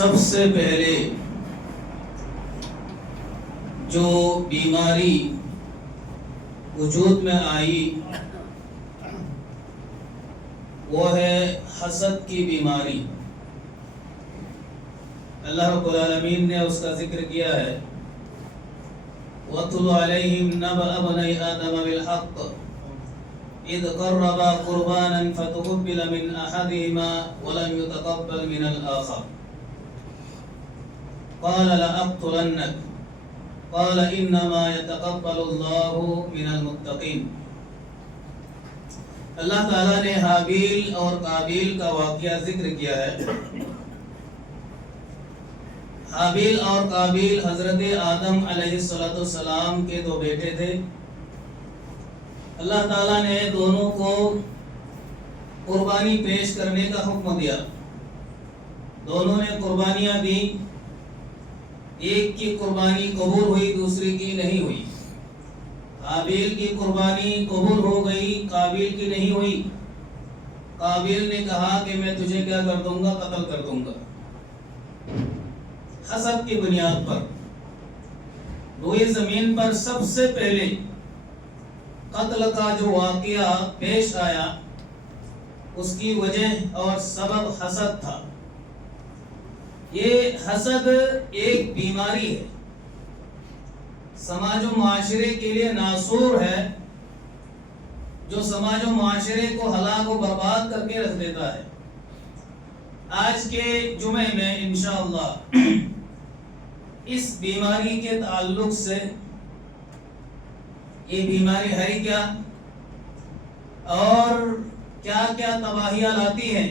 سب سے پہلے جو بیماری وجود میں آئی وہ ہے حسد کی بیماری۔ اللہ رب العالمین نے اس کا ذکر کیا ہے، وَاتْلُ عَلَيْهِمْ نَبَأَ ابْنَيْ آدَمَ بِالْحَقِّ إِذْ قَرَّبَا قُرْبَانًا فَتُقُبِّلَ مِنْ أَحَدِهِمَا وَلَمْ يُتَقَبَّلْ مِنَ الْآخَرِ قَالَ لَأَقْتُلَنَّكَ قَالَ إِنَّمَا يَتَقَبَّلُ اللَّهُ مِنَ الْمُتَّقِينَ۔ اللہ تعالیٰ نے حابیل اور قابیل کا واقعہ ذکر کیا ہے۔ حابیل اور قابیل حضرت آدم علیہ السلام کے دو بیٹے تھے۔ اللہ تعالیٰ نے دونوں کو قربانی پیش کرنے کا حکم دیا۔ دونوں نے قربانیاں دی، ایک کی قربانی قبول ہوئی، دوسری کی نہیں ہوئی۔ حابیل کی قربانی قبول ہو گئی، قابیل کی نہیں ہوئی۔ قابیل نے کہا کہ میں تجھے کیا کر دوں گا، قتل کر دوں گا، حسد کی بنیاد پر۔ روئے زمین پر سب سے پہلے قتل کا جو واقعہ پیش آیا اس کی وجہ اور سبب حسد تھا۔ یہ حسد ایک بیماری ہے، سماج و معاشرے کے لیے ناسور ہے، جو سماج و معاشرے کو ہلاک و برباد کر کے رکھ دیتا ہے۔ آج کے جمعے میں انشاءاللہ اس بیماری کے تعلق سے، یہ بیماری ہے کیا اور کیا کیا تباہیاں لاتی ہیں،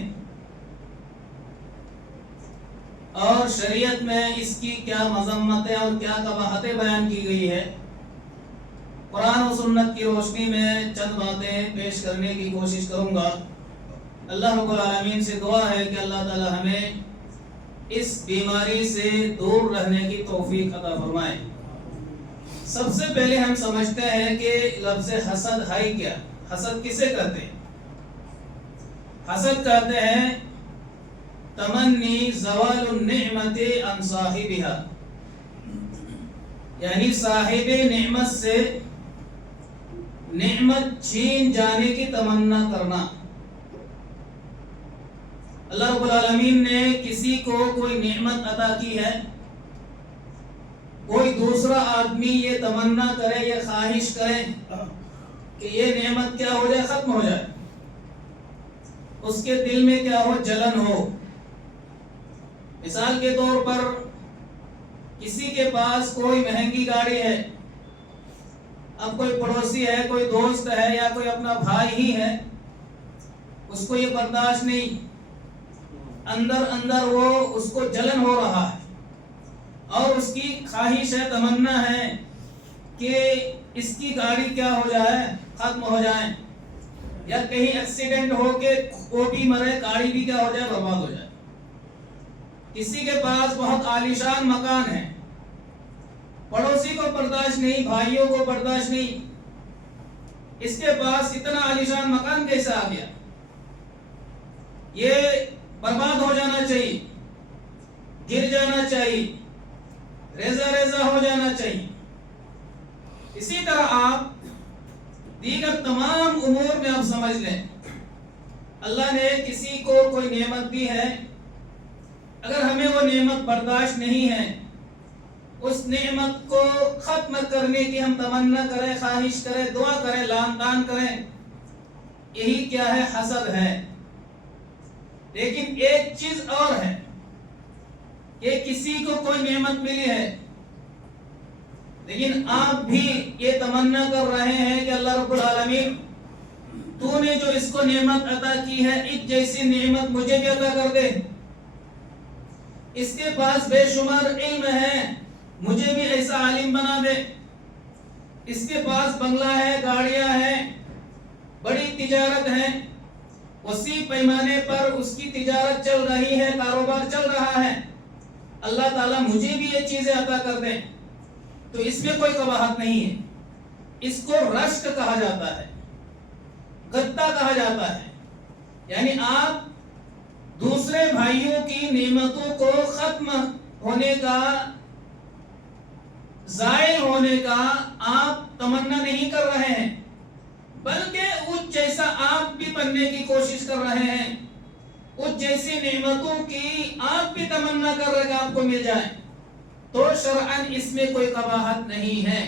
اور شریعت میں اس کی کیا مذمتیں اور کیا قباحتیں بیان کی گئی ہے، قرآن و سنت کی روشنی میں چند باتیں پیش کرنے کی کوشش کروں گا۔ اللہ رب العالمین سے دعا ہے کہ اللہ تعالی ہمیں اس بیماری سے دور رہنے کی توفیق عطا فرمائے۔ سب سے پہلے ہم سمجھتے ہیں کہ لفظ حسد ہے کیا، حسد کسے کہتے ہیں؟ حسد کہتے ہیں تمنی زوال النعمت عن صاحبها، یعنی صاحب نعمت سے نعمت چھین جانے کی تمنا کرنا۔ اللہ رب العالمین نے کسی کو کوئی نعمت عطا کی ہے، کوئی دوسرا آدمی یہ تمنا کرے، یہ خواہش کرے کہ یہ نعمت کیا ہو جائے، ختم ہو جائے، اس کے دل میں کیا ہو، جلن ہو۔ مثال کے طور پر کسی کے پاس کوئی مہنگی گاڑی ہے، اب کوئی پڑوسی ہے، کوئی دوست ہے یا کوئی اپنا بھائی ہی ہے، اس کو یہ برداشت نہیں، اندر اندر وہ اس کو جلن ہو رہا ہے اور اس کی خواہش ہے، تمنا ہے کہ اس کی گاڑی کیا ہو جائے، ختم ہو جائے، یا کہیں ایکسیڈنٹ ہو کے وہ بھی مرے، گاڑی بھی کیا ہو جائے، برباد ہو جائے۔ کسی کے پاس بہت عالیشان مکان ہے، پڑوسی کو برداشت نہیں، بھائیوں کو برداشت نہیں، اس کے پاس اتنا عالیشان مکان کیسے آ گیا، یہ برباد ہو جانا چاہیے، گر جانا چاہیے، ریزہ ریزہ ہو جانا چاہیے۔ اسی طرح آپ دیگر تمام امور میں آپ سمجھ لیں، اللہ نے کسی کو کوئی نعمت دی ہے، اگر ہمیں وہ نعمت برداشت نہیں ہے، اس نعمت کو ختم کرنے کی ہم تمنا کریں، خواہش کریں، دعا کریں، لان تان کریں، یہی کیا ہے، حسد ہے۔ لیکن ایک چیز اور ہے کہ کسی کو کوئی نعمت ملی ہے لیکن آپ بھی یہ تمنا کر رہے ہیں کہ اللہ رب العالمین تو نے جو اس کو نعمت عطا کی ہے، اس جیسی نعمت مجھے بھی عطا کر دے، اس کے پاس بے شمار علم ہے، مجھے بھی ایسا عالم بنا دے، اس کے پاس بنگلہ ہے، گاڑیاں ہیں، بڑی تجارت ہے، وسیع پیمانے پر اس کی تجارت چل رہی ہے، کاروبار چل رہا ہے، اللہ تعالیٰ مجھے بھی یہ چیزیں عطا کر دیں، تو اس میں کوئی قباحت نہیں ہے۔ اس کو رشک کہا جاتا ہے، غدہ کہا جاتا ہے، یعنی آپ دوسرے بھائیوں کی نعمتوں کو ختم ہونے کا، ضائع ہونے کا آپ تمنا نہیں کر رہے ہیں، بلکہ اس جیسا آپ بھی بننے کی کوشش کر رہے ہیں، اس جیسی نعمتوں کی آپ بھی تمنا کر رہے کہ آپ کو مل جائے، تو شرعاً اس میں کوئی قباحت نہیں ہے۔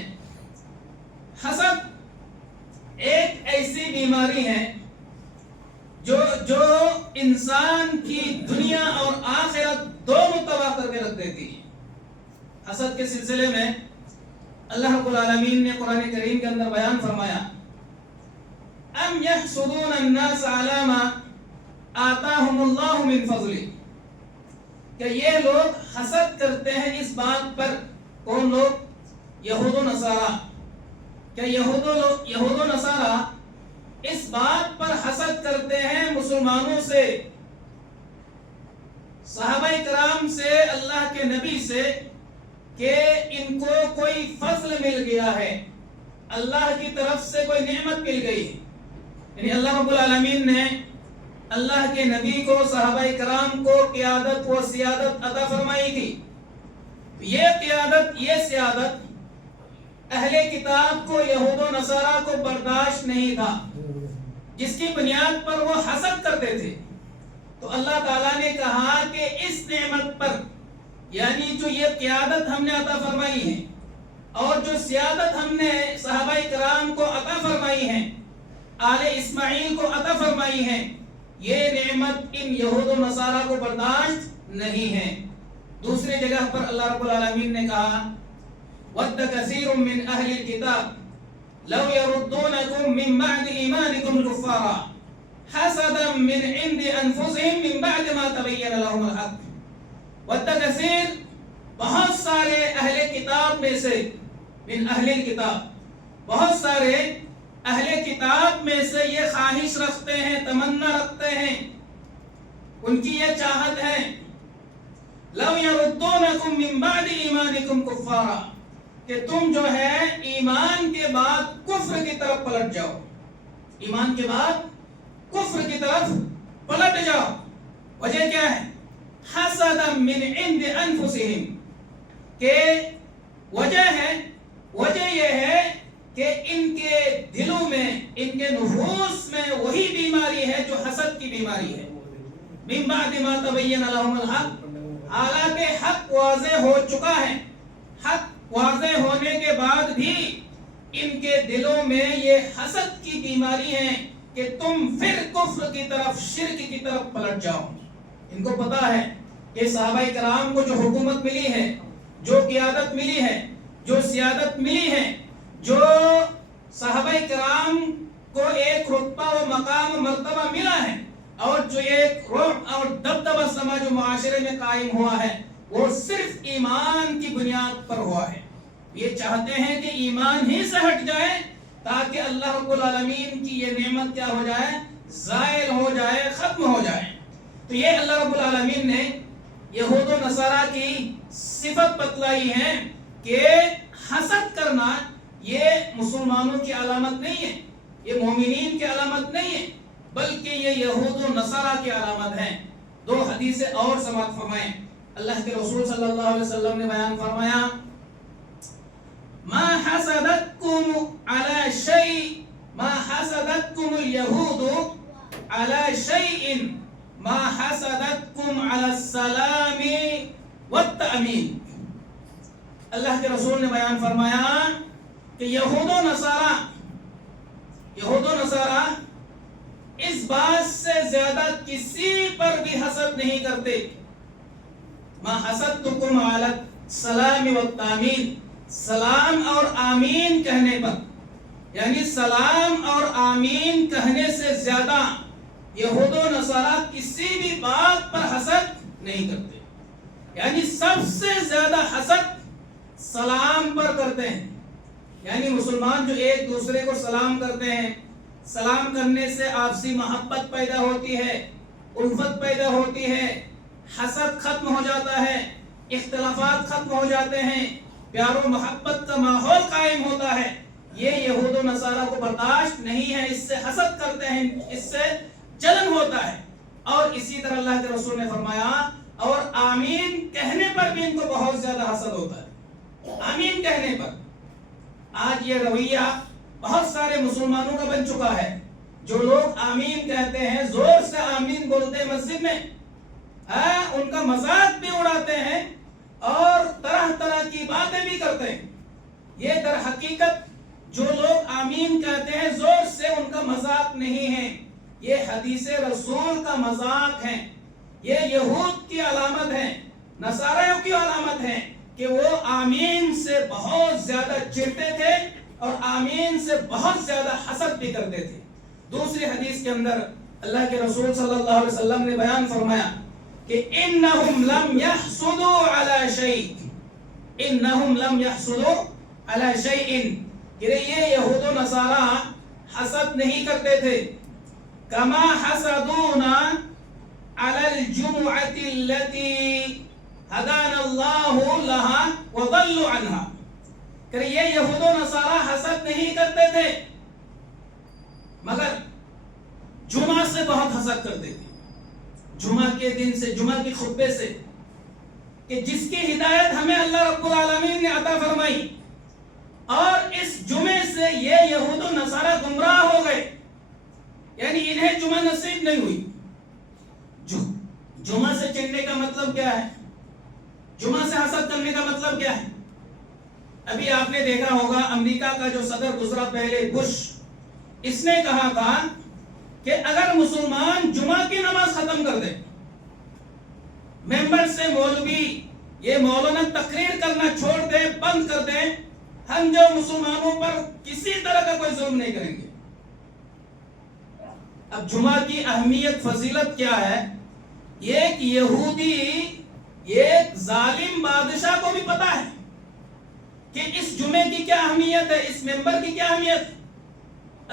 حسد ایک ایسی بیماری ہے جو انسان کی دنیا اور آخرت دونوں تباہ کر کے رکھ دیتی ہے۔ حسد کے سلسلے میں اللہ رب العالمین نے قرآن کریم کے اندر بیان فرمایا، ام یحسدون الناس علی ما آتاہم اللہ من فضلہ، کہ یہ لوگ حسد کرتے ہیں اس بات پر، کون لوگ؟ یہود و نصارہ، کہ یہود و نصارہ اس بات پر حسد کرتے ہیں مسلمانوں سے، صحابہ کرام سے، اللہ کے نبی سے، کہ ان کو کوئی فضل مل گیا ہے، اللہ کی طرف سے کوئی نعمت مل گئی ہے، یعنی اللہ رب العالمین نے اللہ کے نبی کو، صحابہ کرام کو قیادت و سیادت عطا فرمائی تھی۔ یہ قیادت، یہ سیادت اہل کتاب کو، یہود و نصارہ کو برداشت نہیں تھا، جس کی بنیاد پر وہ حسد کرتے تھے۔ تو اللہ تعالیٰ نے کہا کہ اس نعمت پر، یعنی جو یہ قیادت ہم نے عطا فرمائی ہے اور جو سیادت ہم نے صحابہ کرام کو عطا فرمائی ہے، آل اسماعیل کو عطا فرمائی ہے، یہ نعمت ان یہود و نصارہ کو برداشت نہیں ہے۔ دوسری جگہ پر اللہ رب العالمین نے کہا، وَدَّ كَثِيرٌ مِّنْ أَهْلِ الْكِتَابِ لَوْ يَرُدُّونَكُم مِّن بَعْدِ إِيمَانِكُمْ كُفَّارًا حَسَدًا مِّنْ عِندِ أَنفُسِهِم مِّن بَعْدِ مَا تَبَيَّنَ لَهُمُ الْحَقُّ۔ وَدَّ كَثِيرٌ، بہت سارے اہل کتاب میں سے، من اہل الکتاب، بہت سارے اہل کتاب میں سے یہ خواہش رکھتے ہیں، تمنا رکھتے ہیں، ان کی یہ چاہت ہے، لَوْ يَرُدُّونَكُم مِّن بَعْدِ إِيمَانِكُمْ كُفَّارًا، کہ تم جو ہے ایمان کے بعد کفر کی طرف پلٹ جاؤ، ایمان کے بعد کفر کی طرف پلٹ جاؤ۔ وجہ کیا ہے؟ حَسَدًا مِّنْ عِنْدِ أَنفُسِهِمْ، کہ وجہ یہ ہے کہ ان کے دلوں میں، ان کے نفوس میں وہی بیماری ہے جو حسد کی بیماری ہے۔ مِن بَعْدِ مَا تَبَيَّنَ لَهُمُ الْحَقُّ، حالانکہ حق واضح ہو چکا ہے، حق واضح ہونے کے بعد بھی ان کے دلوں میں یہ حسد کی بیماری ہے کہ تم پھر کفر کی طرف، شرک کی طرف پلٹ جاؤ۔ ان کو پتا ہے کہ صحابہ کرام کو جو حکومت ملی ہے، جو قیادت ملی ہے، جو سیادت ملی ہے، جو صحابہ کرام کو ایک رتبہ و مقام و مرتبہ ملا ہے، اور جو ایک رعب اور دبدبہ سماج و معاشرے میں قائم ہوا ہے، وہ صرف ایمان کی بنیاد پر ہوا ہے۔ یہ چاہتے ہیں کہ ایمان ہی سے ہٹ جائے تاکہ اللہ رب العالمین کی یہ نعمت کیا ہو جائے؟ زائل ہو جائے، ختم ہو جائے۔ تو یہ اللہ رب العالمین نے یہود و نصارہ کی صفت بتلائی ہے کہ حسد کرنا یہ مسلمانوں کی علامت نہیں ہے، یہ مومنین کی علامت نہیں ہے، بلکہ یہ یہود و نصارہ کی علامت ہے۔ دو حدیثیں اور سماعت فرمائیں۔ اللہ کے رسول صلی اللہ علیہ وسلم نے بیان فرمایا، ما حسدتکم علی شیء، ما حسدتکم اليہود علی شیء ما حسدتکم علی السلام والتأمین۔ اللہ کے رسول نے بیان فرمایا کہ یہود و نصارہ اس بات سے زیادہ کسی پر بھی حسد نہیں کرتے، ما حسدتکم علی السلام والتأمین، سلام اور آمین کہنے پر، یعنی سلام اور آمین کہنے سے زیادہ یہود و نصارہ کسی بھی بات پر حسد نہیں کرتے، یعنی سب سے زیادہ حسد سلام پر کرتے ہیں۔ یعنی مسلمان جو ایک دوسرے کو سلام کرتے ہیں، سلام کرنے سے آپسی محبت پیدا ہوتی ہے، الفت پیدا ہوتی ہے، حسد ختم ہو جاتا ہے، اختلافات ختم ہو جاتے ہیں، پیار و محبت کا ماحول قائم ہوتا ہے۔ یہ یہود و نصارہ کو برداشت نہیں ہے، اس سے حسد کرتے ہیں، اس سے جلن ہوتا ہے، اور اسی طرح اللہ کے رسول نے فرمایا اور آمین کہنے پر بھی ان کو بہت زیادہ حسد ہوتا ہے، آمین کہنے پر۔ آج یہ رویہ بہت سارے مسلمانوں کا بن چکا ہے، جو لوگ آمین کہتے ہیں، زور سے آمین بولتے ہیں مسجد میں، ان کا مذاق بھی اڑاتے ہیں اور طرح طرح کی باتیں بھی کرتے ہیں۔ یہ در حقیقت جو لوگ آمین کہتے ہیں زور سے، ان کا مذاق نہیں ہے، یہ حدیث رسول کا مذاق ہے، یہ یہود کی علامت ہے، نصاریوں کی علامت ہے کہ وہ آمین سے بہت زیادہ چڑھتے تھے اور آمین سے بہت زیادہ حسد بھی کرتے تھے۔ دوسری حدیث کے اندر اللہ کے رسول صلی اللہ علیہ وسلم نے بیان فرمایا کہ انہم لم یحسدوا علی شیء، انہم لم یحسدوا علی شیء، کہ یہ یہود و نصارہ حسد نہیں کرتے تھے، کما حسدونا علی الجمعۃ التي هدانا اللہ لہا وضلوا عنہا، کہ یہ یہود و نصارہ حسد نہیں کرتے تھے مگر جمعہ سے بہت حسد کرتے تھے، جمعہ کے دن سے، جمعہ کے خطبے سے، کہ جس کی ہدایت ہمیں اللہ رب العالمین نے عطا فرمائی، اور اس جمعے سے یہ یہود و نصارہ گمراہ ہو گئے، یعنی انہیں جمعہ نصیب نہیں ہوئی۔ جمعہ سے چڑھنے کا مطلب کیا ہے؟ جمعہ سے حسد کرنے کا مطلب کیا ہے؟ ابھی آپ نے دیکھا ہوگا امریکہ کا جو صدر گزرا پہلے، بش، اس نے کہا تھا کہ اگر مسلمان جمعہ کی نماز ختم کر دے، ممبر سے مولوی یہ مولانا تقریر کرنا چھوڑ دے، بند کر دیں، ہم جو مسلمانوں پر کسی طرح کا کوئی ظلم نہیں کریں گے۔ اب جمعہ کی اہمیت، فضیلت کیا ہے؟ ایک یہودی، ایک ظالم بادشاہ کو بھی پتا ہے کہ اس جمعے کی کیا اہمیت ہے، اس ممبر کی کیا اہمیت ہے۔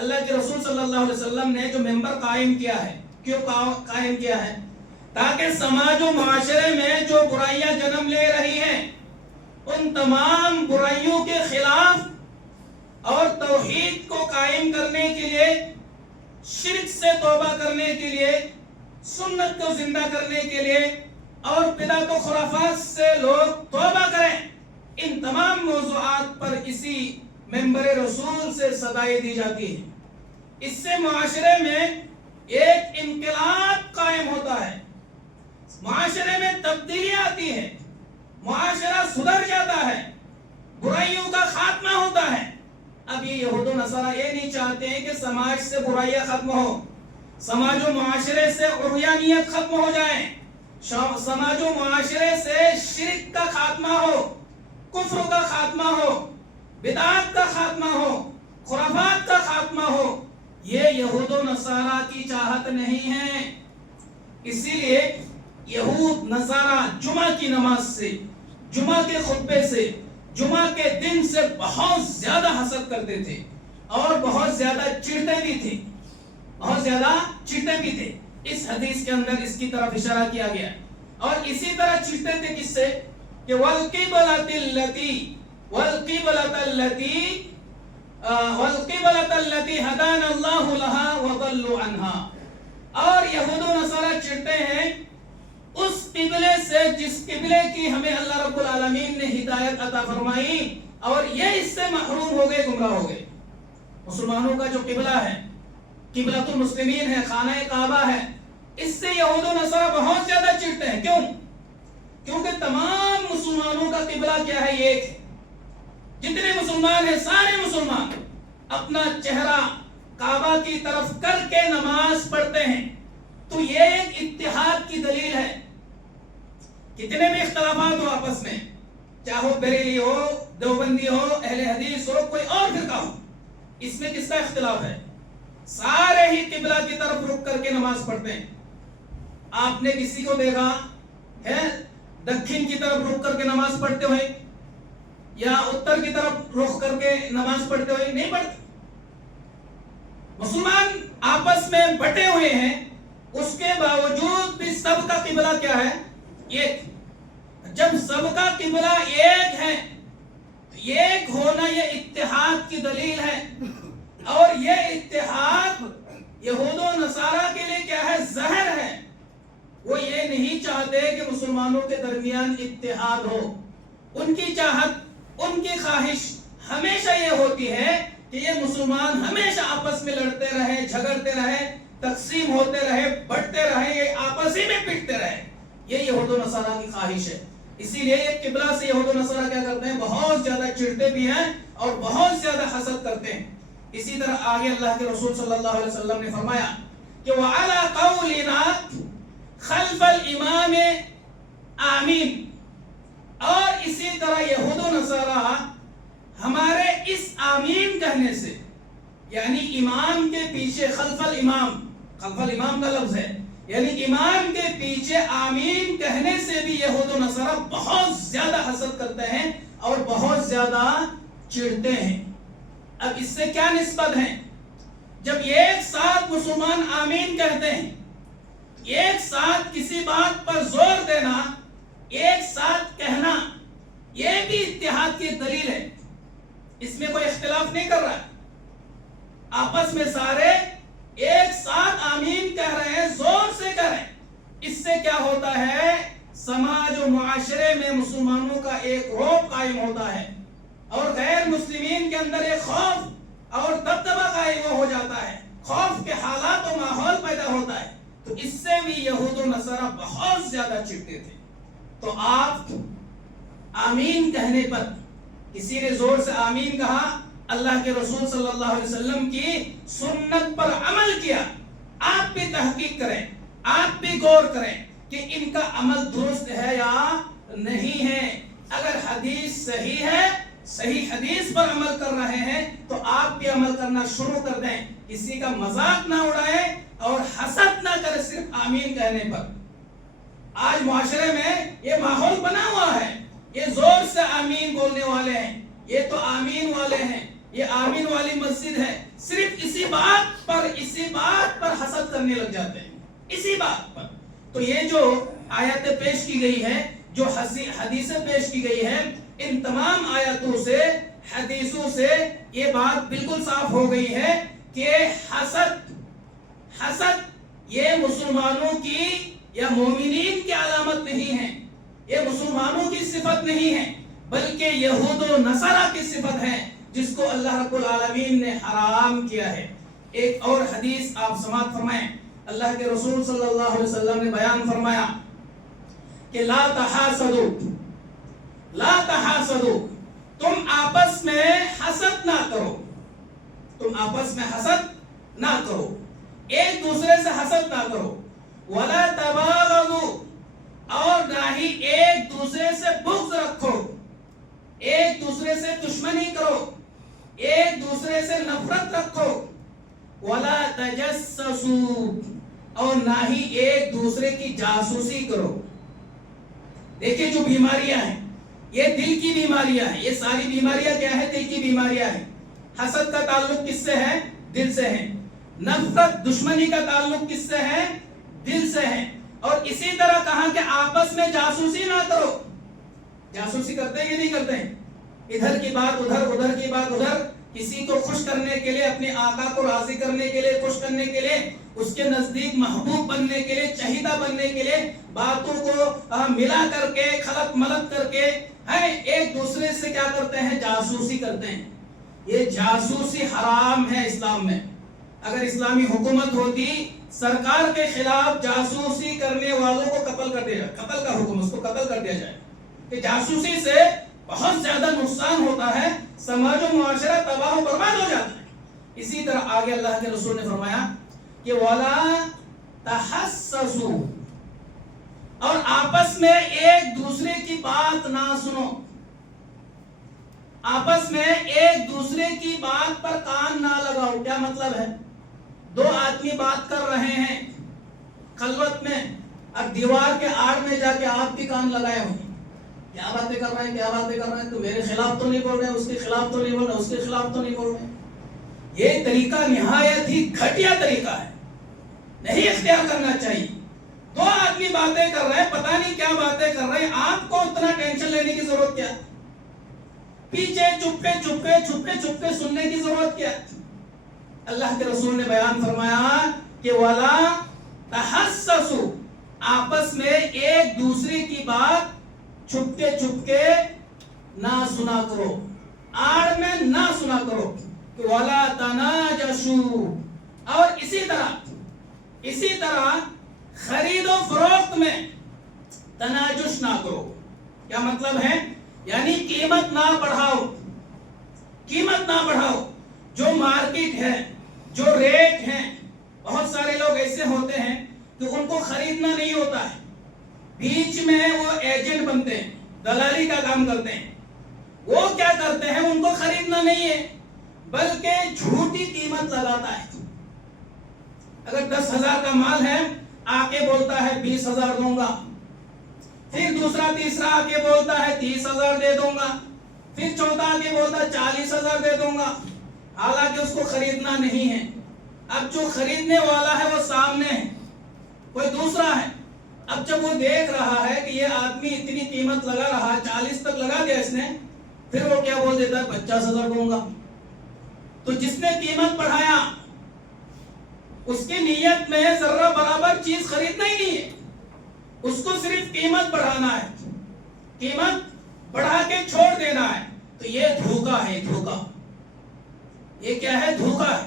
اللہ کے رسول صلی اللہ علیہ وسلم نے جو ممبر قائم کیا ہے، کیوں قائم کیا ہے؟ تاکہ سماج و معاشرے میں جو برائیاں جنم لے رہی ہیں ان تمام برائیوں کے خلاف اور توحید کو قائم کرنے کے لیے، شرک سے توبہ کرنے کے لیے، سنت کو زندہ کرنے کے لیے اور بدعت و خرافات سے لوگ توبہ کریں، ان تمام موضوعات پر اسی ممبر رسول سے صدائیں دی جاتی ہیں۔ اس سے معاشرے میں ایک انقلاب قائم ہوتا ہے، معاشرے میں تبدیلی آتی ہے، معاشرہ سدھر جاتا ہے، برائیوں کا خاتمہ ہوتا ہے۔ اب یہ یہود و نصارہ یہ نہیں چاہتے ہیں کہ سماج سے برائیاں ختم ہو، سماج و معاشرے سے عریانیت ختم ہو جائیں، سماج و معاشرے سے شرک کا خاتمہ ہو، کفر کا خاتمہ ہو، بدعات کا خاتمہ ہو، خرافات کا خاتمہ ہو۔ یہ یہود و نصارہ کی چاہت نہیں ہے۔ اسی لیے یہود نصارہ جمعہ کی نماز سے، جمعہ کے خطبے سے، جمعہ کے دن سے بہت زیادہ حسد کرتے تھے اور بہت زیادہ چڑھتے بھی تھے، بہت زیادہ چڑھتے بھی تھے۔ اس حدیث کے اندر اس کی طرف اشارہ کیا گیا، اور اسی طرح چڑھتے تھے کس سے؟ کہ وَالْقِبْلَةِ الَّتِي هَدَانَ اللَّهُ لَهَا وَضَلُّوا عَنْهَا، اور یہود و نصارہ چڑھتے ہیں اس قبلے سے جس قبلے کی ہمیں اللہ رب العالمین نے ہدایت عطا فرمائی، اور یہ اس سے محروم ہو گئے، گمراہ ہو گئے۔ مسلمانوں کا جو قبلہ ہے، قبلۃ المسلمین ہے، خانہ کعبہ ہے، اس سے یہود و نصارہ بہت زیادہ چڑھتے ہیں۔ کیوں؟ کیونکہ تمام مسلمانوں کا قبلہ کیا ہے؟ ایک ہے۔ جتنے مسلمان ہیں، سارے مسلمان اپنا چہرہ کعبہ کی طرف کر کے نماز پڑھتے ہیں، تو یہ ایک اتحاد کی دلیل ہے۔ کتنے بھی اختلافات ہو آپس میں، چاہے وہ بریلی ہو، دیوبندی ہو، اہل حدیث ہو، کوئی اور فرقہ ہو، اس میں کس کا اختلاف ہے؟ سارے ہی قبلہ کی طرف رخ کر کے نماز پڑھتے ہیں۔ آپ نے کسی کو دیکھا ہے دکھن کی طرف رخ کر کے نماز پڑھتے ہوئے یا اتر کی طرف رخ کر کے نماز پڑھتے ہوئے؟ نہیں پڑھتے۔ مسلمان آپس میں بٹے ہوئے ہیں، اس کے باوجود بھی سب کا قبلہ کیا ہے؟ ایک۔ جب سب کا قبلہ ایک ہے تو ایک ہونا یہ اتحاد کی دلیل ہے، اور یہ اتحاد یہود و نصارہ کے لیے کیا ہے؟ زہر ہے۔ وہ یہ نہیں چاہتے کہ مسلمانوں کے درمیان اتحاد ہو. ان کی چاہت، ان کی خواہش ہمیشہ یہ ہوتی ہے کہ یہ مسلمان ہمیشہ آپس میں لڑتے رہے، جھگڑتے رہے، تقسیم ہوتے رہے، بٹتے رہے، یہ آپس ہی میں پٹتے رہے. یہ یہود و نصارہ کی خواہش ہے. اسی لیے یہ قبلہ سے یہود و نصارہ کیا کرتے ہیں؟ بہت زیادہ چڑھتے بھی ہیں اور بہت زیادہ حسد کرتے ہیں. اسی طرح آگے اللہ کے رسول صلی اللہ علیہ وسلم نے فرمایا کہ وَعَلَى قَوْلِنَا خَلْفَ الْإِمَامِ آمین. اور اسی طرح یہود و نصارہ ہمارے اس آمین کہنے سے، یعنی امام کے پیچھے، خلف الامام، خلف الامام کا لفظ ہے، یعنی امام کے پیچھے آمین کہنے سے بھی یہود و نصارہ بہت زیادہ حسد کرتے ہیں اور بہت زیادہ چڑھتے ہیں. اب اس سے کیا نسبت ہے؟ جب ایک ساتھ مسلمان آمین کہتے ہیں، ایک ساتھ کسی بات پر زور دینا، ایک ساتھ کہنا، یہ بھی اتحاد کی دلیل ہے. اس میں کوئی اختلاف نہیں کر رہا ہے. آپس میں سارے ایک ساتھ آمین کہہ رہے ہیں، زور سے کہہ رہے ہیں. اس سے کیا ہوتا ہے؟ سماج و معاشرے میں مسلمانوں کا ایک رعب قائم ہوتا ہے اور غیر مسلمین کے اندر ایک خوف اور دبدبہ قائم ہو جاتا ہے، خوف کے حالات و ماحول پیدا ہوتا ہے. تو اس سے بھی یہود و نصارہ بہت زیادہ چڑھتے تھے. تو آپ آمین کہنے پر، کسی نے زور سے آمین کہا، اللہ کے رسول صلی اللہ علیہ وسلم کی سنت پر عمل کیا، آپ بھی تحقیق کریں، آپ بھی غور کریں کہ ان کا عمل درست ہے یا نہیں ہے. اگر حدیث صحیح ہے، صحیح حدیث پر عمل کر رہے ہیں تو آپ بھی عمل کرنا شروع کر دیں. کسی کا مذاق نہ اڑائیں اور حسد نہ کریں صرف آمین کہنے پر. آج معاشرے میں یہ ماحول بنا ہوا ہے، یہ زور سے آمین بولنے والے ہیں، یہ تو آمین والے ہیں، یہ آمین والی مسجد ہے. صرف اسی بات پر حسد کرنے لگ جاتے ہیں، اسی بات پر. تو یہ جو آیتیں پیش کی گئی ہے، جو حدیثیں پیش کی گئی ہے، ان تمام آیتوں سے، حدیثوں سے یہ بات بالکل صاف ہو گئی ہے کہ حسد یہ مسلمانوں کی یا مومنین کی علامت نہیں ہے، یہ مسلمانوں کی صفت نہیں ہے، بلکہ یہود و نصارہ کی صفت ہے جس کو اللہ رب العالمین نے حرام کیا ہے. ایک اور حدیث آپ سماعت فرمائیں. اللہ کے رسول صلی اللہ علیہ وسلم نے بیان فرمایا کہ لا تحاسدوا، لا تحاسدوا، تم آپس میں حسد نہ کرو، تم آپس میں حسد نہ کرو، ایک دوسرے سے حسد نہ کرو. ولا تباغضوا، اور نہ ہی ایک دوسرے سے بغض رکھو، ایک دوسرے سے دشمنی کرو، ایک دوسرے سے نفرت رکھو. ولا تجسسوا، اور نہ ہی ایک دوسرے کی جاسوسی کرو. دیکھیں جو بیماریاں ہیں، یہ دل کی بیماریاں ہیں. یہ ساری بیماریاں کیا ہے؟ دل کی بیماریاں ہیں. حسد کا تعلق کس سے ہے؟ دل سے ہے. نفرت، دشمنی کا تعلق کس سے ہے؟ دل سے ہے. اور اسی طرح کہا کہ آپس میں جاسوسی نہ کرو. جاسوسی کرتے ہیں کہ نہیں کرتے ہیں؟ ادھر کی بات ادھر، ادھر کی بات ادھر، کسی کو خوش کرنے کے لیے، اپنے آقا کو راضی کرنے کے لیے، خوش کرنے کے لیے، اس کے نزدیک محبوب بننے کے لیے، چہیدہ بننے کے لیے باتوں کو ملا کر کے، خلط ملط کر کے ایک دوسرے سے کیا کرتے ہیں؟ جاسوسی کرتے ہیں. یہ جاسوسی حرام ہے اسلام میں. اگر اسلامی حکومت ہوتی، سرکار کے خلاف جاسوسی کرنے والوں کو قتل کر دیا جائے، قتل کا حکم، اس کو قتل کر دیا جائے. کہ جاسوسی سے بہت زیادہ نقصان ہوتا ہے، سماج و معاشرہ تباہ و برباد ہو جاتا ہے. اسی طرح آگے اللہ کے رسول نے فرمایا کہ وَلَا تَحَسَّسُوا، اور آپس میں ایک دوسرے کی بات نہ سنو، آپس میں ایک دوسرے کی بات پر کان نہ لگاؤ. کیا مطلب ہے؟ دو آدمی بات کر رہے ہیں خلوت میں، اب دیوار کے آڑ میں جا کے آپ بھی کان لگائے ہوں. کیا باتیں کر رہے ہیں، کیا باتیں کر رہے ہیں؟ تو میرے خلاف تو نہیں بول رہے، اس کے خلاف تو نہیں بول رہے، اس کے خلاف تو نہیں بول رہے. یہ طریقہ نہایت ہی گھٹیا طریقہ ہے، نہیں اختیار کرنا چاہیے. دو آدمی باتیں کر رہے ہیں، پتہ نہیں کیا باتیں کر رہے ہیں، آپ کو اتنا ٹینشن لینے کی ضرورت کیا؟ پیچھے چپکے چپکے چھپکے چھپکے سننے کی ضرورت کیا؟ اللہ کے رسول نے بیان فرمایا کہ وَلَا تَحَسَّسُوا، آپس میں ایک دوسرے کی بات چھپ کے نہ سنا کرو، آڑ میں نہ سنا کرو. وَلَا تَنَاجَشُوا، اور اسی طرح خرید و فروخت میں تناجش نہ کرو. کیا مطلب ہے؟ یعنی قیمت نہ بڑھاؤ. جو مارکیٹ ہے، جو ریٹ ہیں، بہت سارے لوگ ایسے ہوتے ہیں کہ ان کو خریدنا نہیں ہوتا ہے، بیچ میں وہ ایجنٹ بنتے ہیں، دلالی کا کام کرتے ہیں. وہ کیا کرتے ہیں؟ ان کو خریدنا نہیں ہے بلکہ جھوٹی قیمت لگاتا ہے. اگر 10,000 کا مال ہے، آ کے بولتا ہے 20,000 دوں گا. پھر دوسرا تیسرا آ کے بولتا ہے 30,000 دے دوں گا. پھر چوتھا آ کے بولتا ہے 40,000 دے دوں گا، حالانکہ اس کو خریدنا نہیں ہے. اب جو خریدنے والا ہے وہ سامنے ہے، کوئی دوسرا ہے. اب جب وہ دیکھ رہا ہے کہ یہ آدمی اتنی قیمت لگا رہا، 40 تک لگا دیا اس نے، پھر وہ کیا بول دیتا ہے 50,000 دوں گا. تو جس نے قیمت بڑھایا اس کی نیت میں ذرہ برابر چیز خریدنا ہی نہیں ہے، اس کو صرف قیمت بڑھانا ہے، قیمت بڑھا کے چھوڑ دینا ہے. تو یہ دھوکا ہے. یہ کیا ہے؟ دھوکا ہے.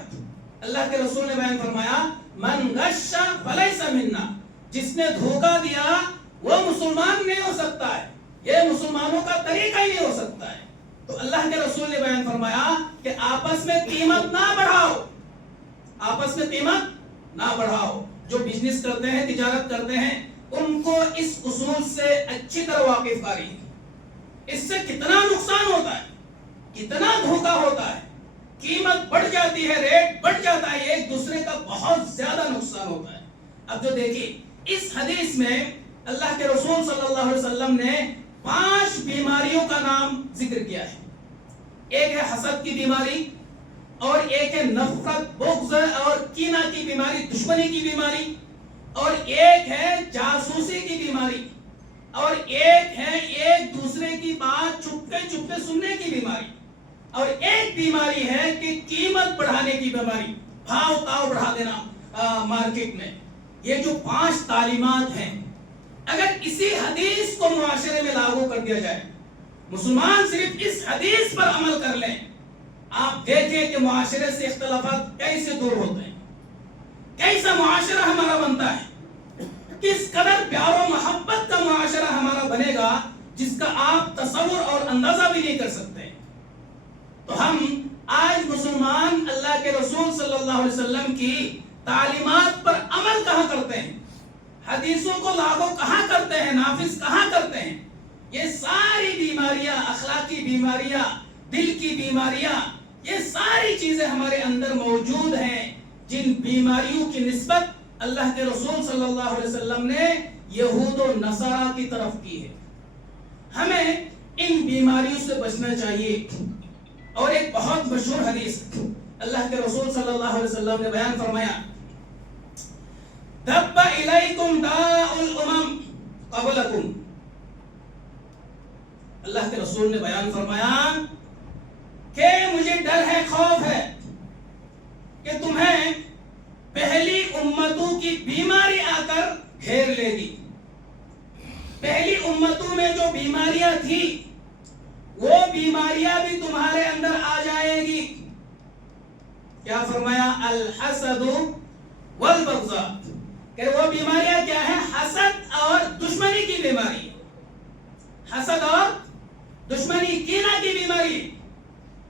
اللہ کے رسول نے بیان فرمایا من غش فلیس منا، جس نے دھوکا دیا وہ مسلمان نہیں ہو سکتا ہے، یہ مسلمانوں کا طریقہ ہی نہیں ہو سکتا ہے. تو اللہ کے رسول نے بیان فرمایا کہ آپس میں قیمت نہ بڑھاؤ. جو بزنس کرتے ہیں، تجارت کرتے ہیں، ان کو اس اصول سے اچھی طرح واقف کاری ہے. اس سے کتنا نقصان ہوتا ہے، کتنا دھوکا ہوتا ہے، قیمت بڑھ جاتی ہے، ریٹ بڑھ جاتا ہے، ایک دوسرے کا بہت زیادہ نقصان ہوتا ہے. اب جو دیکھیے اس حدیث میں اللہ کے رسول صلی اللہ علیہ وسلم نے 5 بیماریوں کا نام ذکر کیا ہے. ایک ہے حسد کی بیماری، اور ایک ہے نفرت، بغض اور کینہ کی بیماری، دشمنی کی بیماری، اور ایک ہے جاسوسی کی بیماری، اور ایک ہے ایک دوسرے کی بات چھپ کے سننے کی بیماری، اور ایک بیماری ہے کہ قیمت بڑھانے کی بیماری، بھاؤ تاؤ بڑھا دینا مارکیٹ میں. یہ جو 5 تعلیمات ہیں، اگر اسی حدیث کو معاشرے میں لاگو کر دیا جائے، مسلمان صرف اس حدیث پر عمل کر لیں، آپ دیکھیں کہ معاشرے سے اختلافات کیسے دور ہوتے ہیں، کیسا معاشرہ ہمارا بنتا ہے، کس قدر پیار و محبت کا معاشرہ ہمارا بنے گا جس کا آپ تصور اور اندازہ بھی نہیں کر سکتے. تو ہم آج مسلمان اللہ کے رسول صلی اللہ علیہ وسلم کی تعلیمات پر عمل کہاں کرتے ہیں، حدیثوں کو لاگو کہاں کرتے ہیں، نافذ کہاں کرتے ہیں؟ یہ ساری بیماریاں، اخلاقی بیماریاں، دل کی بیماریاں، یہ ساری چیزیں ہمارے اندر موجود ہیں، جن بیماریوں کی نسبت اللہ کے رسول صلی اللہ علیہ وسلم نے یہود و نصارہ کی طرف کی ہے. ہمیں ان بیماریوں سے بچنا چاہیے. اور ایک بہت مشہور حدیث اللہ کے رسول صلی اللہ علیہ وسلم نے بیان فرمایا دب الیکم داء الامم قبلکم. اللہ کے رسول نے بیان فرمایا کہ مجھے ڈر ہے، خوف ہے کہ تمہیں پہلی امتوں کی بیماری آ کر گھیر لے گی. پہلی امتوں میں جو بیماریاں تھی وہ بیماریاں بھی تمہارے اندر آ جائے گی. کیا فرمایا؟ الحسد والبغضاء، کہ وہ بیماریاں کیا ہیں؟ حسد اور دشمنی کی بیماری، حسد اور دشمنی، کینہ کی بیماری.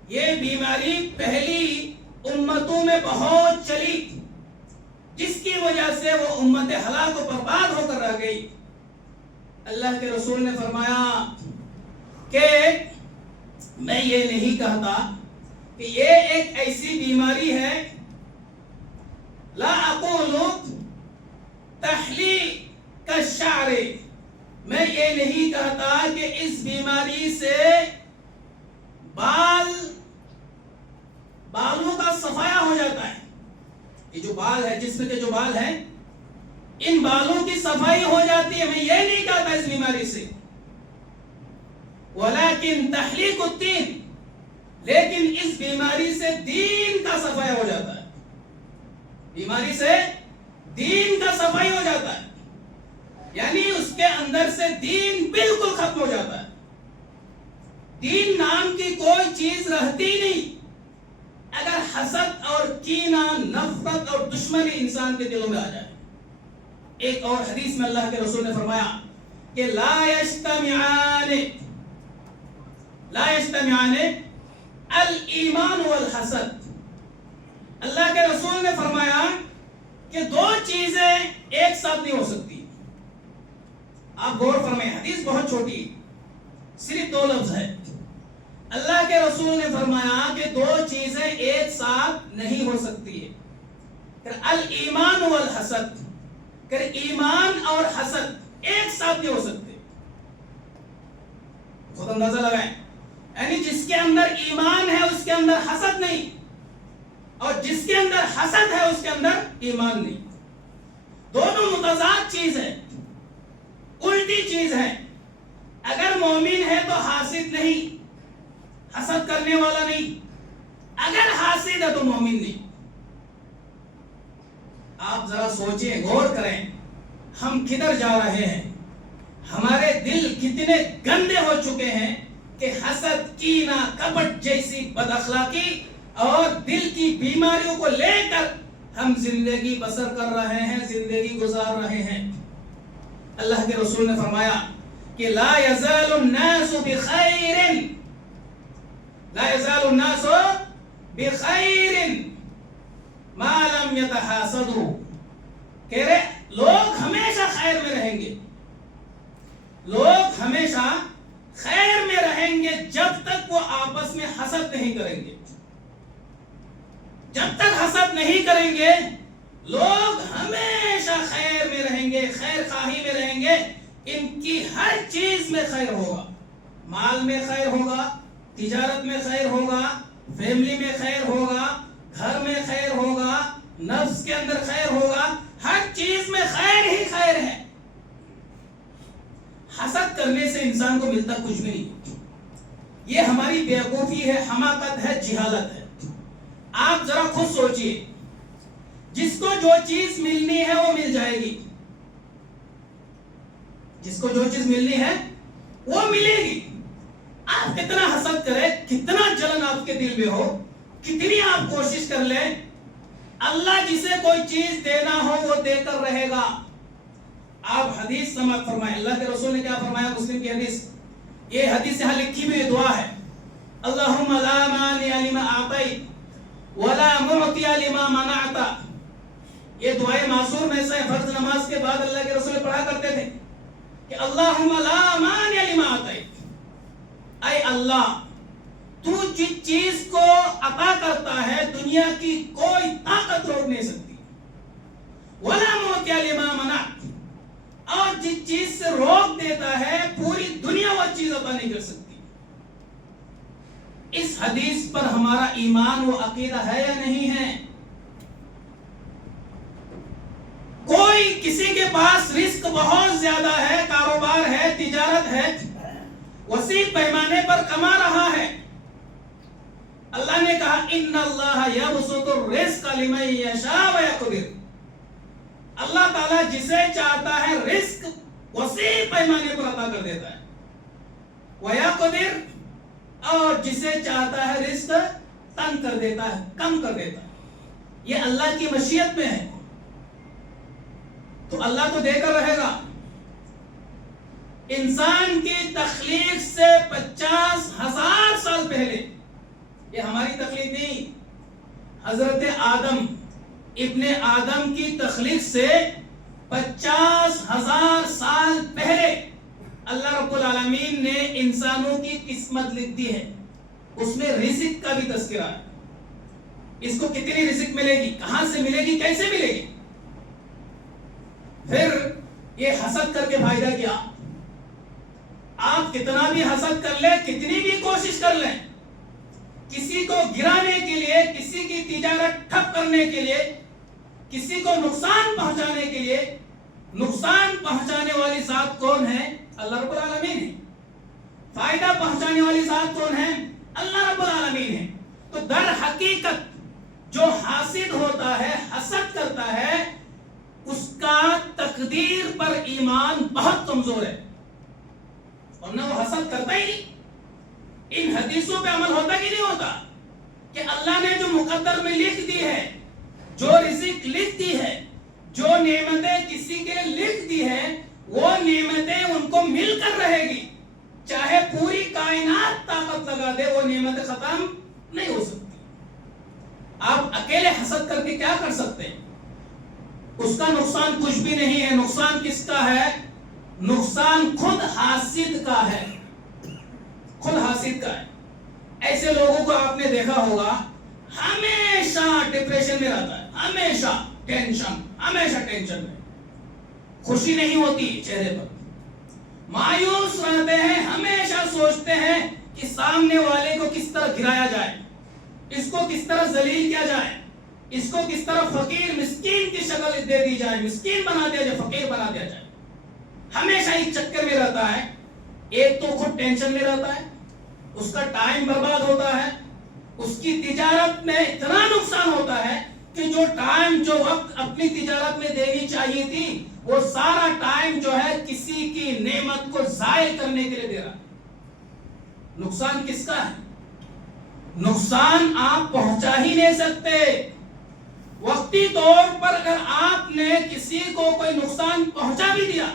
یہ بیماری پہلی امتوں میں بہت چلی، جس کی وجہ سے وہ امت ہلاک و برباد ہو کر رہ گئی. اللہ کے رسول نے فرمایا کہ میں یہ نہیں کہتا کہ یہ ایک ایسی بیماری ہے، لا اقول تحلیق الشعر، میں یہ نہیں کہتا کہ اس بیماری سے بالوں کا صفایا ہو جاتا ہے. یہ جو بال ہے، جسم کے جو بال ہیں، ان بالوں کی صفائی ہو جاتی ہے، میں یہ نہیں کہتا اس بیماری سے. ولیکن تحلیق الدین، لیکن اس بیماری سے دین کا صفایا ہو جاتا ہے، بیماری سے دین کا صفائی ہو جاتا ہے. یعنی اس کے اندر سے دین بالکل ختم ہو جاتا ہے. دین نام کی کوئی چیز رہتی نہیں اگر حسد اور کینہ، نفرت اور دشمنی انسان کے دلوں میں آ جائے. ایک اور حدیث میں اللہ کے رسول نے فرمایا کہ لا یجتمعان الایمان والحسد. اللہ کے رسول نے فرمایا کہ دو چیزیں ایک ساتھ نہیں ہو سکتی. آپ غور فرمائیں، حدیث بہت چھوٹی، صرف 2 لفظ ہے. اللہ کے رسول نے فرمایا کہ دو چیزیں ایک ساتھ نہیں ہو سکتی ہے. الایمان والحسد، کہ ایمان اور حسد ایک ساتھ نہیں ہو سکتے. خود اندازہ لگائیں، یعنی جس کے اندر ایمان ہے اس کے اندر حسد نہیں، اور جس کے اندر حسد ہے اس کے اندر ایمان نہیں. دونوں متضاد چیز ہے، الٹی چیز ہے. اگر مومن ہے تو حاسد نہیں، حسد کرنے والا نہیں. اگر حاسد ہے تو مومن نہیں. آپ ذرا سوچیں، غور کریں، ہم کدھر جا رہے ہیں؟ ہمارے دل کتنے گندے ہو چکے ہیں کہ حسد، کینہ، کپٹ جیسی بد اخلاقی اور دل کی بیماریوں کو لے کر ہم زندگی بسر کر رہے ہیں، زندگی گزار رہے ہیں. اللہ کے رسول نے فرمایا کہ لا یزال الناس بخیر، لا یزال الناس بخیر ما لم یتحاسدوا، کہ لوگ ہمیشہ خیر میں رہیں گے، لوگ ہمیشہ خیر میں رہیں گے جب تک وہ آپس میں حسد نہیں کریں گے. جب تک حسد نہیں کریں گے لوگ ہمیشہ خیر میں رہیں گے، خیر خواہی میں رہیں گے. ان کی ہر چیز میں خیر ہوگا، مال میں خیر ہوگا، تجارت میں خیر ہوگا، فیملی میں خیر ہوگا، گھر میں خیر ہوگا، نفس کے اندر خیر ہوگا، ہر چیز میں خیر ہی خیر ہے. حسد کرنے سے انسان کو ملتا کچھ بھی نہیں. یہ ہماری بیوقوفی ہے، حماقت ہے، جہالت ہے. آپ ذرا خود سوچئے، جس کو جو چیز ملنی ہے وہ مل جائے گی، جس کو جو چیز ملنی ہے وہ ملے گی. آپ کتنا حسد کریں، کتنا جلن آپ کے دل میں ہو، کتنی آپ کوشش کر لیں، اللہ جسے کوئی چیز دینا ہو وہ دے کر رہے گا. آپ حدیث سماعت فرمائیں، اللہ کے رسول نے کیا فرمایا؟ مسلم کی حدیث، یہ حدیث یہاں لکھی ہوئی دعا ہے، اللہم لا مانع لما اعطیت ولا معطی لما منعت. یہ دعائیں معصور میں سے فرض نماز کے بعد اللہ کے رسول پڑھا کرتے تھے کہ اللہم لا مانع لما اعطیت، اے اللہ تو جس چیز کو عطا کرتا ہے دنیا کی کوئی طاقت روک نہیں سکتی، ولا معطی لما منعت، اور جس چیز سے روک دیتا ہے پوری دنیا وہ چیز عطا نہیں کر سکتی. اس حدیث پر ہمارا ایمان و عقیدہ ہے یا نہیں ہے؟ کوئی کسی کے پاس رزق بہت زیادہ ہے، کاروبار ہے، تجارت ہے، وسیع پیمانے پر کما رہا ہے. اللہ نے کہا ان اللہ یبسط الرزق لمن یشاء ویقدر، اللہ تعالیٰ جسے چاہتا ہے رزق وسیع پیمانے پر عطا کر دیتا ہے، ویقدر، اور جسے چاہتا ہے رزق تنگ کر دیتا ہے، کم کر دیتا ہے. یہ اللہ کی مشیت میں ہے. تو اللہ تو دے کر رہے گا. انسان کی تخلیق سے 50,000 سال پہلے، یہ ہماری تخلیق نہیں، حضرت آدم ابن آدم کی تخلیق سے 50,000 سال پہلے اللہ رب العالمین نے انسانوں کی قسمت لکھ دی ہے. اس میں رزق کا بھی تذکرہ ہے. اس کو کتنی رزق ملے گی، کہاں سے ملے گی، کیسے ملے گی. پھر یہ حسد کر کے فائدہ کیا؟ آپ کتنا بھی حسد کر لیں، کتنی بھی کوشش کر لیں، کسی کو گرانے کے لیے، کسی کی تجارت ٹھپ کرنے کے لیے، کسی کو نقصان پہنچانے کے لیے، نقصان پہنچانے والی ذات کون ہے؟ اللہ رب العالمین ہے. فائدہ پہنچانے والی ذات کون ہے؟ اللہ رب العالمین ہے. تو در حقیقت جو حاسد ہوتا ہے، حسد کرتا ہے، اس کا تقدیر پر ایمان بہت کمزور ہے، ورنہ وہ حسد کرتا ہی نہیں۔ ان حدیثوں پہ عمل ہوتا کہ نہیں ہوتا کہ اللہ نے جو مقدر میں لکھ دی ہے، جو رزق لکھ دی ہے، جو نعمتیں کسی کے لکھ دی ہے، وہ نعمتیں ان کو مل کر رہے گی، چاہے پوری کائنات طاقت لگا دے، وہ نعمتیں ختم نہیں ہو سکتی۔ آپ اکیلے حسد کر کے کیا کر سکتے ہیں؟ اس کا نقصان کچھ بھی نہیں ہے۔ نقصان کس کا ہے؟ نقصان خود حاسد کا ہے، خود حاسد کا ہے۔ ایسے لوگوں کو آپ نے دیکھا ہوگا ہمیشہ ڈپریشن میں رہتا ہے، ہمیشہ ٹینشن میں، خوشی نہیں ہوتی چہرے پر، مایوس رہتے ہیں، ہمیشہ سوچتے ہیں کہ سامنے والے کو کس طرح گرایا جائے، اس کو کس طرح ذلیل کیا جائے، اس کو کس طرح فقیر مسکین کی شکل دے دی جائے، مسکین بنا دیا جائے، فقیر بنا دیا جائے۔ ہمیشہ ایک چکر میں رہتا ہے۔ ایک تو خود ٹینشن میں رہتا ہے، اس کا ٹائم برباد ہوتا ہے، اس کی تجارت میں اتنا نقصان ہوتا ہے کہ جو ٹائم، جو وقت اپنی تجارت میں دینی چاہیے تھی، وہ سارا ٹائم جو ہے کسی کی نعمت کو ضائع کرنے کے لیے دے رہا۔ نقصان کس کا ہے؟ نقصان آپ پہنچا ہی نہیں سکتے۔ وقتی طور پر اگر آپ نے کسی کو کوئی نقصان پہنچا بھی دیا،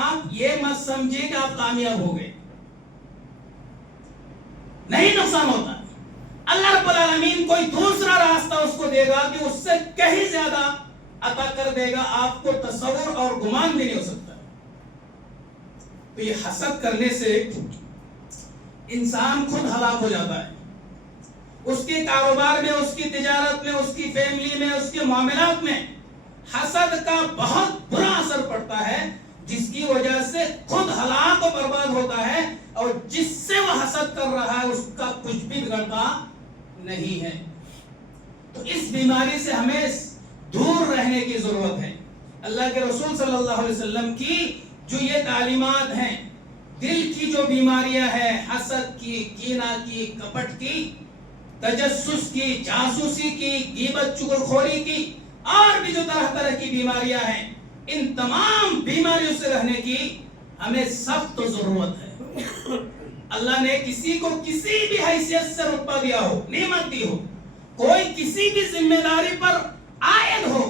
آپ یہ مت سمجھے کہ آپ کامیاب ہو گئے، نہیں نقصان ہوتا۔ اللہ رب العالمین کوئی دوسرا راستہ اس کو دے گا کہ اس سے کہیں زیادہ عطا کر دے گا، آپ کو تصور اور گمان بھی نہیں ہو سکتا۔ تو یہ حسد کرنے سے انسان خود ہلاک ہو جاتا ہے، اس کے کاروبار میں، اس کی تجارت میں، اس کی فیملی میں، اس کے معاملات میں حسد کا بہت برا اثر پڑتا ہے، جس کی وجہ سے خود ہلاک و برباد ہوتا ہے، اور جس سے وہ حسد کر رہا ہے اس کا کچھ بھی بگڑتا نہیں ہے۔ تو اس بیماری سے ہمیں دور رہنے کی ضرورت ہے۔ اللہ کے رسول صلی اللہ علیہ وسلم کی جو یہ تعلیمات ہیں، دل کی جو بیماریاں ہیں، حسد کی، کینہ کی، کپٹ کی، تجسس کی، جاسوسی کی، غیبت چغلخوری کی، اور بھی جو طرح طرح کی بیماریاں ہیں، ان تمام بیماریوں سے رہنے کی ہمیں سخت ضرورت ہے۔ اللہ نے کسی کو کسی بھی حیثیت سے رتبہ دیا ہو، نعمت دی ہو، کوئی کسی بھی ذمہ داری پر عائد ہو،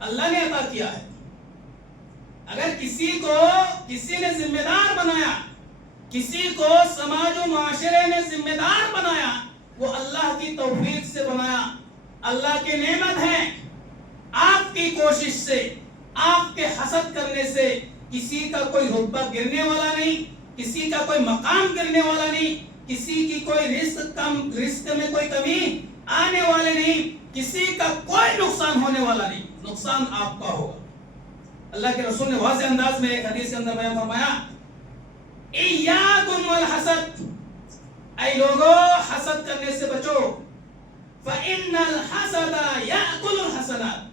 اللہ نے عطا کیا ہے۔ اگر کسی نے ذمہ دار بنایا، کسی کو سماج و معاشرے نے ذمہ دار بنایا، وہ اللہ کی توفیق سے بنایا، اللہ کی نعمت ہے۔ آپ کی کوشش سے، آپ کے حسد کرنے سے کسی کا کوئی رتبہ گرنے والا نہیں، کسی کا کوئی مقام گرنے والا نہیں، کسی کی کوئی رزق میں کوئی کمی آنے والے نہیں، کسی کا کوئی نقصان ہونے والا نہیں، نقصان آپ کا ہوگا۔ اللہ کے رسول نے واضح انداز میں ایک حدیث کے اندر بیان فرمایا، ایاکم والحسد، اے لوگو حسد کرنے سے بچو، فإن الحسد یأکل الحسنات،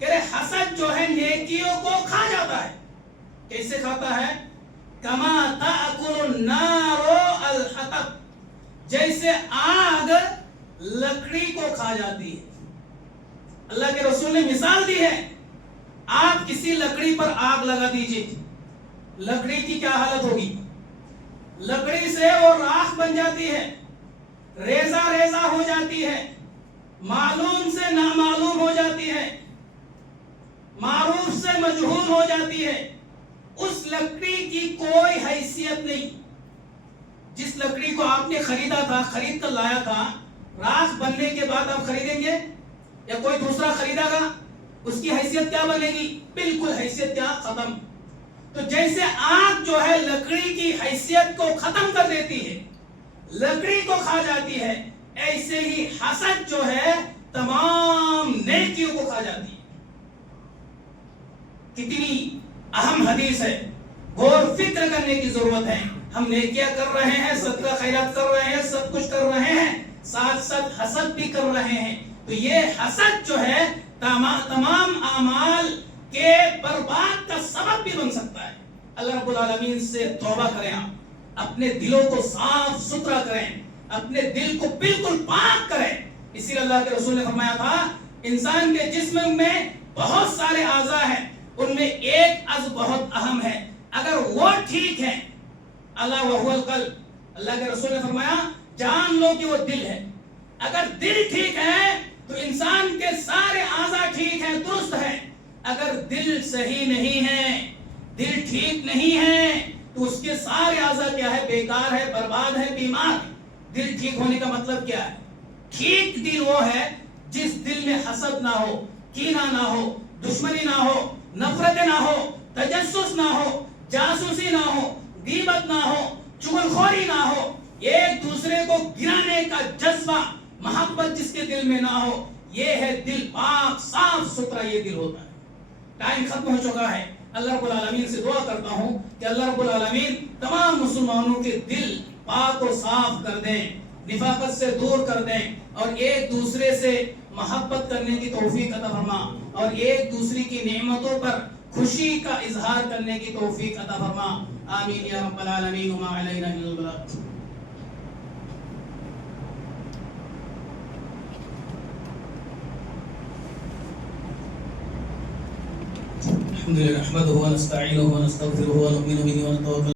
کہ حسد جو ہے نیکیوں کو کھا جاتا ہے۔ کیسے کھاتا ہے؟ کما تأکل النار الحطب، جیسے آگ لکڑی کو کھا جاتی ہے۔ اللہ کے رسول نے مثال دی ہے، آپ کسی لکڑی پر آگ لگا دیجئے، لکڑی کی کیا حالت ہوگی؟ لکڑی سے وہ راکھ بن جاتی ہے، ریزہ ریزہ ہو جاتی ہے، معلوم سے نامعلوم ہو جاتی ہے، معروف سے مجہول ہو جاتی ہے۔ اس لکڑی کی کوئی حیثیت نہیں۔ جس لکڑی کو آپ نے خریدا تھا، خرید کر لایا تھا، راکھ بننے کے بعد آپ خریدیں گے یا کوئی دوسرا خریدا گا؟ اس کی حیثیت کیا بنے گی؟ بالکل حیثیت کیا؟ ختم۔ تو جیسے آگ جو ہے لکڑی کی حیثیت کو ختم کر دیتی ہے، لکڑی کو کھا جاتی ہے، ایسے ہی حسد جو ہے تمام نیکیوں کو کھا جاتی ہے۔ کتنی اہم حدیث ہے، غور فکر کرنے کی ضرورت ہے۔ ہم نیکیاں کر رہے ہیں، صدقہ خیرات کر رہے ہیں، سب کچھ کر رہے ہیں، ساتھ ساتھ حسد بھی کر رہے ہیں، تو یہ حسد جو ہے تمام اعمال کے برباد کا سبب بھی بن سکتا ہے۔ اللہ رب العالمین سے توبہ کریں، آپ اپنے دلوں کو صاف ستھرا کریں، اپنے دل کو بالکل پاک کریں۔ اسی لیے اللہ کے رسول نے فرمایا تھا، انسان کے جسم میں بہت سارے اعضاء ہیں، ان میں ایک عضو بہت اہم ہے، اگر وہ ٹھیک ہے، اللہ وہو القلب، اللہ کے رسول نے فرمایا جان لو کہ وہ دل ہے، اگر دل ٹھیک ہے تو انسان کے سارے اعضاء ٹھیک ہیں، درست ہے. اگر دل صحیح نہیں ہے، دل ٹھیک نہیں ہے تو اس کے سارے اعضاء کیا ہے؟ بیکار ہے، برباد ہے، بیمار ہے. دل ٹھیک ہونے کا مطلب کیا ہے؟ ٹھیک دل وہ ہے جس دل میں حسد نہ ہو، کینہ نہ ہو، دشمنی نہ ہو، نفرت نہ ہو، تجسس نہ ہو، جاسوسی نہ ہو، غیبت نہ ہو، چغلخوری نہ ہو، ایک دوسرے کو گرانے کا جذبہ، محبت جس کے دل میں نہ ہو. یہ ہے دل پاک صاف ستھرا، یہ دل ہوتا ہے. ٹائم ختم ہو چکا ہے. اللہ رب العالمین سے دعا کرتا ہوں کہ اللہ رب العالمین تمام مسلمانوں کے دل پاک و صاف کر دیں، نفاقت سے دور کر دیں، اور ایک دوسرے سے محبت کرنے کی توفیق عطا فرما، اور ایک دوسرے کی نعمتوں پر خوشی کا اظہار کرنے کی توفیق عطا فرما. آمین یا رب العالمین. وما علینا الا البلاغ. الحمد لله نحمده ونستعينه ونستغفره ونؤمن به ونتوكل